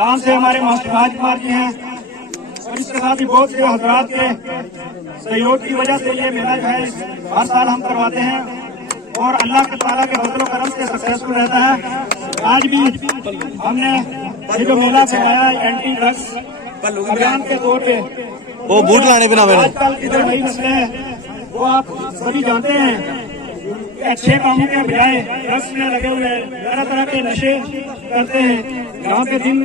गांव से हमारे मास्टर राजकुमार जी हैं और इसके साथ ही बहुत से हजरात के सहयोग की वजह से ये मेला जो है हर साल हम करवाते हैं और अल्लाह के ताला के फजल करम से सक्सेसफुल रहता है। आज भी हमने ये जो मेला चलाया एंटी ड्रग्स अभियान के तौर पे, वो बूट लाने बिना आजकल की जो नई नस्लें हैं वो आप सभी जानते हैं अच्छे कामों के बजाय ड्रग्स में लगे हुए तरह तरह के नशे करते हैं। यहाँ पे दिन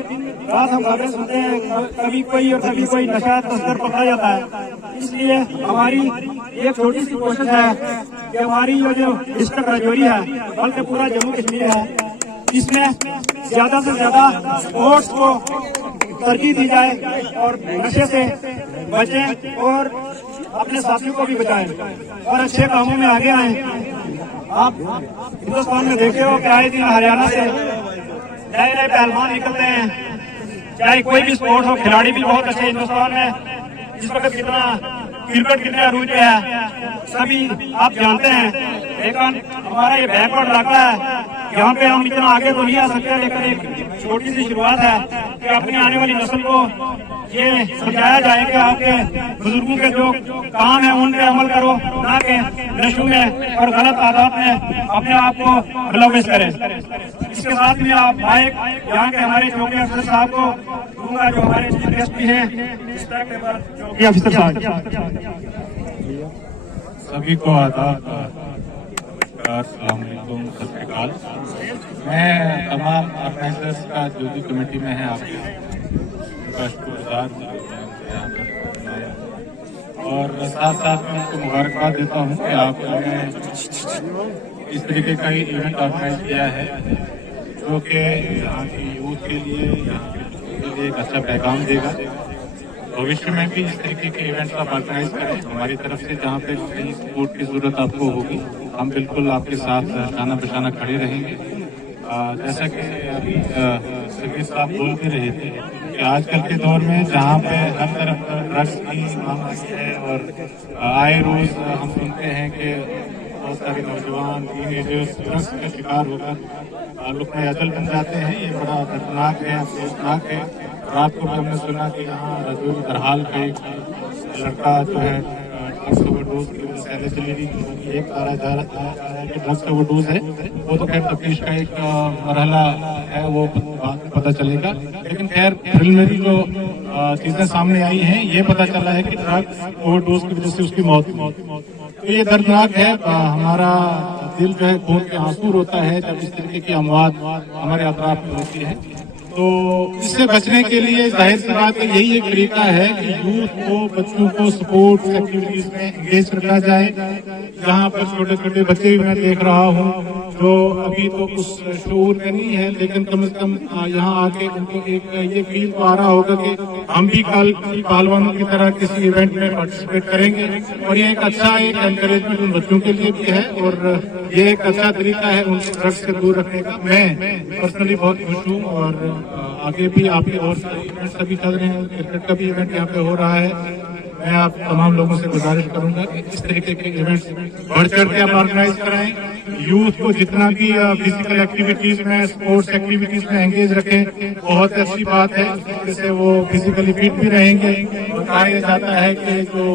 रात हम खबरें सुनते हैं, कभी कोई और कभी कोई नशा तस्कर पकड़ा जाता है। इसलिए हमारी एक छोटी सी कोशिश है कि हमारी ये जो डिस्ट्रिक्ट राजौरी है बल्कि पूरा जम्मू कश्मीर है, इसमें ज्यादा से ज्यादा स्पोर्ट्स को तरजीह दी जाए और नशे से बचें और अपने साथियों को भी बचाएं और अच्छे कामों में आगे आए। आप हिंदुस्तान में देखते हो कि आए दिन हरियाणा से नए नए पहलवान निकलते हैं, चाहे कोई भी स्पोर्ट हो, खिलाड़ी भी बहुत अच्छे हिंदुस्तान में इस वक्त कितना क्रिकेट कितने अरूज पे है सभी आप जानते हैं। लेकिन हमारा ये बैकवर्ड इलाका है, यहाँ पे हम इतना आगे तो नहीं आ सकते, लेकिन एक छोटी सी शुरुआत है कि अपनी आने वाली नस्ल को ये समझाया जाए कि आपके बुजुर्गों के जो काम है उन पे अमल करो, ना कि नशों में और गलत आदत में अपने आप को मुलव्विस करें। इसके साथ में आप माइक यहाँ के हमारे चौकी अफसर साहब को दूंगा, जो हमारे चीफ गेस्ट भी हैं, चौकी अफसर साहब। सभी को आदाब, नमस्कार, अस्सलाम वालेकुम, सत श्री अकाल। मैं तमाम ऑर्गेनाइजर्स का जो भी कमेटी में है आपके उनका शुक्रगुजार और साथ साथ में उनको मुबारकबाद देता हूँ कि आपने इस तरीके का इवेंट ऑर्गेनाइज किया है जो कि यहाँ की यूथ के लिए, यहाँ के लिए एक अच्छा पैगाम देगा। भविष्य में भी इस तरीके के इवेंट्स आप ऑर्गेनाइज करें। हमारी तरफ से जहाँ पे कहीं सपोर्ट की जरूरत आपको होगी हम बिल्कुल आपके साथ शाना बशाना खड़े रहेंगे। जैसा कि अभी सगीर साहब बोल भी रहे थे कि आजकल के दौर में जहाँ पे हर तरफ ड्रग्स की मांग है और आए रोज हम सुनते हैं कि बहुत सारे नौजवान टीनेजर्स ड्रग्स का शिकार होकर लुक में अजल बन जाते हैं। ये बड़ा दर्दनाक है, अफसोसनाक है। रात को भी हमने सुना कि यहाँ राजौरी बहरहाल का एक लड़का जो है ड्रग्स ओवरडोज की वजह से एलिजिबिलिटी एक तारा जा रहा है कि ड्रग्स ओवरडोज है। वो तो खैर तफ्तीश का एक मरहला है, वो बाद में पता चलेगा। लेकिन खैर प्रिलिमिनरी जो चीजें सामने आई हैं ये पता चला है कि ड्रग्स ओवरडोज की वजह से उसकी मौत। तो ये दर्दनाक है। हमारा दिल जो है खून के आंसू रोता है जब इस तरीके की अमवात हमारे अतराफ में होती है। तो इससे बचने के लिए जाहिर सी बात है यही एक तरीका है कि यूथ को, बच्चों को स्पोर्ट्स एक्टिविटीज में एंगेज रखा जाए। जहाँ पर छोटे छोटे बच्चे भी मैं देख रहा हूँ जो अभी तो उस शऊर में नहीं है, लेकिन कम से कम यहाँ आके उनको एक ये फील तो आ रहा होगा कि हम भी कल पहलवानों की तरह किसी इवेंट में पार्टिसिपेट करेंगे। और ये एक अच्छा एक एनकरेजमेंट उन बच्चों के लिए भी है और ये एक अच्छा तरीका है उनको ड्रग्स से दूर रखने का। मैं पर्सनली बहुत खुश हूँ और आगे भी आपके और इवेंट्स अभी चल रहे हैं, क्रिकेट का भी इवेंट यहाँ पे हो रहा है। मैं आप तमाम लोगों से गुजारिश करूंगा कि इस तरीके के इवेंट्स बढ़ चढ़ के आप ऑर्गेनाइज कराएं। यूथ को जितना भी फिजिकल एक्टिविटीज में, स्पोर्ट्स एक्टिविटीज में एंगेज रखें, बहुत अच्छी बात है। जिससे वो फिजिकली फिट भी रहेंगे और कहा जाता है कि जो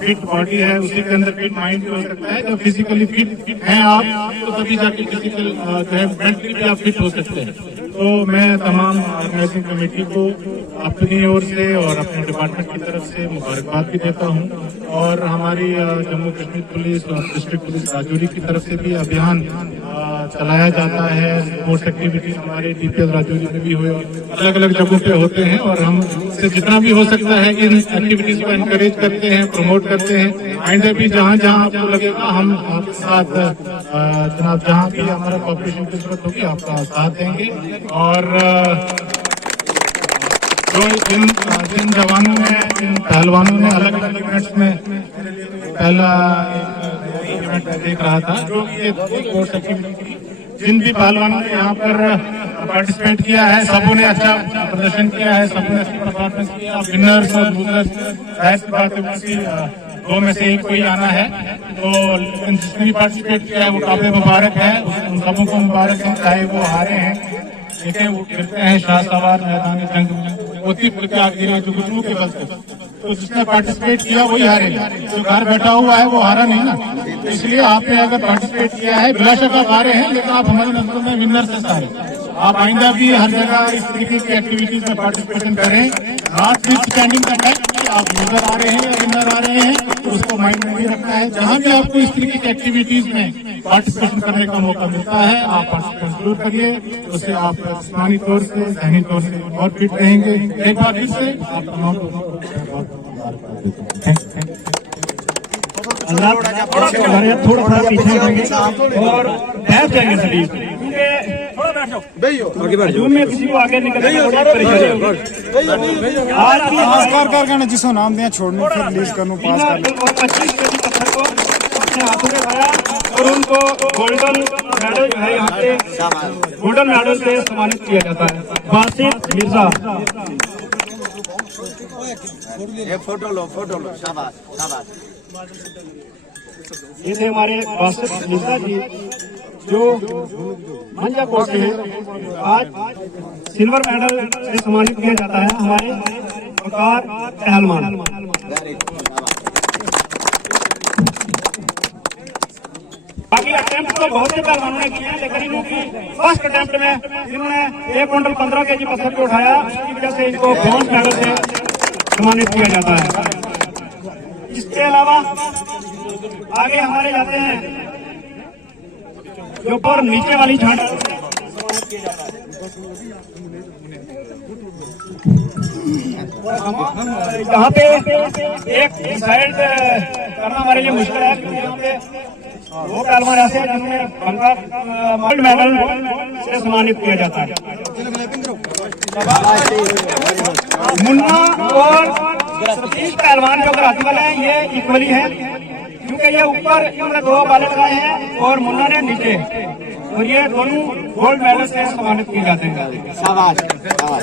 फिट बॉडी है उसी के अंदर फिट माइंड भी हो सकता है। जब फिजिकली फिट हैं आप तो तभी जाके फिजिकल जो है मेंटली भी आप फिट हो सकते हैं। तो मैं तमाम ऑर्गेनाइजिंग कमेटी को अपनी ओर से और अपने डिपार्टमेंट की तरफ से मुबारकबाद भी देता हूं और हमारी जम्मू कश्मीर पुलिस और डिस्ट्रिक्ट पुलिस राजौरी की तरफ से भी अभियान चलाया जाता है। स्पोर्ट्स एक्टिविटीज हमारे डीपीएस राजौरी में भी हुए, अलग अलग जगहों पे होते हैं और हम से जितना भी हो सकता है इन एक्टिविटीज को एनकरेज करते हैं, प्रमोट करते हैं। आइंदा भी जहाँ जहाँ आपको लगेगा हम आपके साथ जनाब जहाँ भी हमारा कॉपरेशन की जरूरत होगी आपका साथ देंगे। और जो जिन जवानों ने, जिन पहलवानों ने अलग अलग इवेंट्स में, पहला इवेंट देख रहा था जो ये स्पोर्ट्स एक्टिविटी, जिन भी पहलवानों ने यहाँ पर पार्टिसिपेट किया है सबों ने अच्छा प्रदर्शन किया है, सबों ने अच्छी परफॉर्मेंस किया। विनर्स और लूजर्स जाहिर सी बात है दो में से एक कोई आना है। तो जिसने भी पार्टिसिपेट किया है वो काबिल मुबारक है, उन सबों को मुबारक है, चाहे वो हारे हैं देखें वो कहते हैं शाहसवार मैदान जंग में मोती पुल के आगे जो गुटू के बल तो जिसने पार्टिसिपेट किया वही हारे, जो घर बैठा हुआ है वो हारा नहीं ना। तो इसलिए आपने अगर पार्टिसिपेट किया है बिला शक आप हारे हैं, लेकिन आप हमारे नजरों में विनर से सारे। आप आइंदा भी हर जगह इस तरीके की एक्टिविटीज में पार्टिसिपेशन करें। रात में स्टैंडिंग का टाइम आप यूजर आ रहे हैं या विनर आ रहे हैं तो उसको माइंड में भी रखना है। जहां भी आपको इस तरीके की एक्टिविटीज में पार्टिसिपेशन करने का मौका मिलता है आप पार्टिसिपेट जरूर करिए, उससे आप जिस्मानी तौर से जहनी तौर से और फिट रहेंगे। एक बार फिर से आप तमाम थोड़ा सा पीछे और बैठ जाएंगे सभी, जूम में किसी को आगे निकलने की बड़ी परेशानी। आज की कारखाना जिसको नाम दिया छोड़ने फिर रिलीज करने पास कर 25 केजी पत्थर को अपने हाथों में खाया और उनको गोल्डन मेडल जो है यहाँ पे गोल्डन मेडल से सम्मानित किया जाता है। बासित मिर्जा, ये फोटो लो शाबाश शाबाश। ये थे हमारे बासित मिर्जा जी जो मंजाकोट से हैं। आज सिल्वर मेडल से सम्मानित किया जाता है हमारे वकार पहलवान। बाकी अटेम्प्ट तो बहुत से पहलवानों ने किए हैं, लेकिन इनकी फर्स्ट अटेम्प्ट में इन्होंने 1 क्विंटल 15 केजी पत्थर को उठाया, उसकी वजह से इनको ब्रॉन्ज मेडल से सम्मानित किया जाता है। इसके अलावा आगे हमारे जाते हैं जो पर नीचे वाली झाड़ यहाँ पे एक डिसाइड करना हमारे लिए मुश्किल है, क्योंकि यहाँ पे वो पहलवान ऐसे हैं जिन्होंने गोल्ड मेडल से सम्मानित किया जाता है। मुन्ना और सतीश पहलवान जो कराटे वाले हैं ये इक्वली है, क्योंकि ये ऊपर इन्होंने 2 बाले लगाए हैं और मुन्ना ने नीचे, और ये दोनों गोल्ड मेडल से सम्मानित किए जाते हैं। शाबाश शाबाश,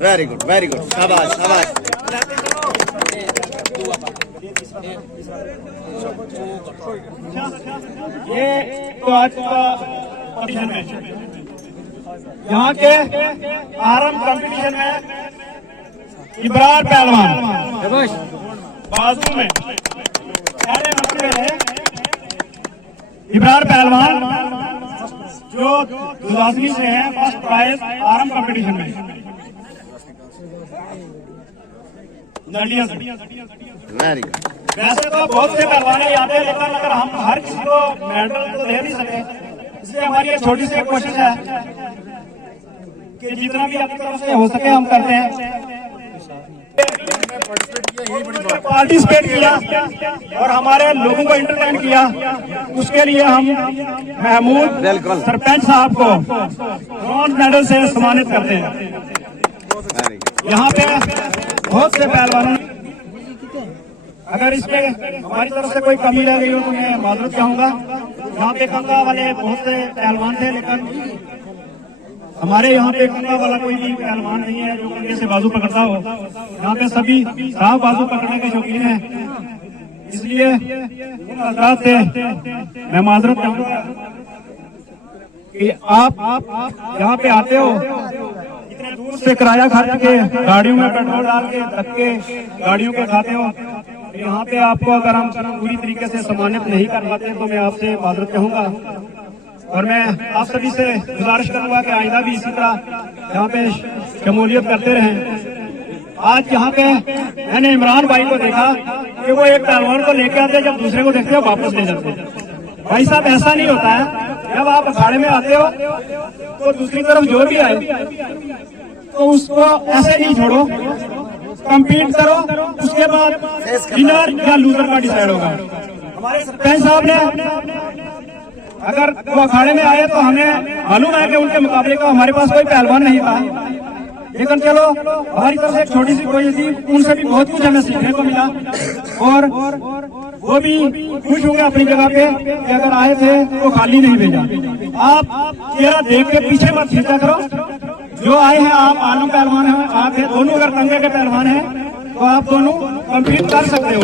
वेरी गुड शाबाश शाबाश। ये तो आज का कंपटीशन है। यहाँ के आरंभ कंपटीशन में इब्रार पहलवान बाजू में पहले नंबर पे है। इब्रार पहलवान जो दुलासनी से है, फर्स्ट प्राइज आरंभ कंपटीशन में लड़िया से। Very good. वैसे तो बहुत से पहलवान आते हैं, लेकिन अगर हम हर किसी को मेडल तो दे नहीं सकते, इसलिए हमारी एक छोटी सी कोशिश है कि जितना भी अपनी तरफ से हो सके हम करते हैं। पार्टिसिपेट किया और हमारे लोगों को एंटरटेन किया, उसके लिए हम महमूद सरपंच साहब को ब्रॉन्ज मेडल से सम्मानित करते हैं। यहाँ पे बहुत से पहलवानों, अगर इसमें हमारी तरफ से कोई कमी रह गई हो तो मैं माजरत चाहूंगा। यहाँ पे कंगा वाले बहुत से पहलवान थे, लेकिन हमारे यहाँ पे कंगा वाला कोई भी पहलवान नहीं है जो कंगे से बाजू पकड़ता हो। यहाँ पे सभी साफ बाजू पकड़ने के शौकीन हैं, इसलिए इन हज़रात से मैं माजरत चाहूंगा कि आप यहाँ पे आते हो, इतने दूर से किराया खर्च के गाड़ियों में पेट्रोल डाल के धक्के गाड़ियों के खाते हो, यहाँ पे आपको अगर हम पूरी तरीके से सम्मानित नहीं कर पाते तो मैं आपसे माजरत चाहूंगा। और मैं आप सभी से गुजारिश करूंगा कि आइंदा भी इसी तरह यहाँ पे शमूलियत करते रहें। आज यहाँ पे मैंने इमरान भाई को देखा कि वो एक पहलवान को लेके आते, जब दूसरे को देखते हो वापस ले जाते। भाई साहब ऐसा नहीं होता है, जब आप अखाड़े में आते हो तो दूसरी तरफ जो भी आए तो उसको ऐसे नहीं छोड़ो, कंपीट करो, उसके बाद विनर या लूजर का डिसाइड होगा। हमारे सरपंच साहब ने अगर वो अखाड़े में आए तो हमें मालूम है कि उनके मुकाबले का हमारे पास कोई पहलवान नहीं था, लेकिन चलो हमारी तरफ से एक छोटी सी कोशिश थी, उनसे भी बहुत कुछ हमें सीखने को मिला और वो भी खुश होंगे अपनी जगह पे कि अगर आए थे तो खाली नहीं भेजा। आप चेहरा देख के पीछे मत खींचा करो, जो आए हैं आप आलम पहलवान हैं, आप दोनों अगर कंगे के पहलवान हैं तो आप दोनों कम्पीट कर सकते हो।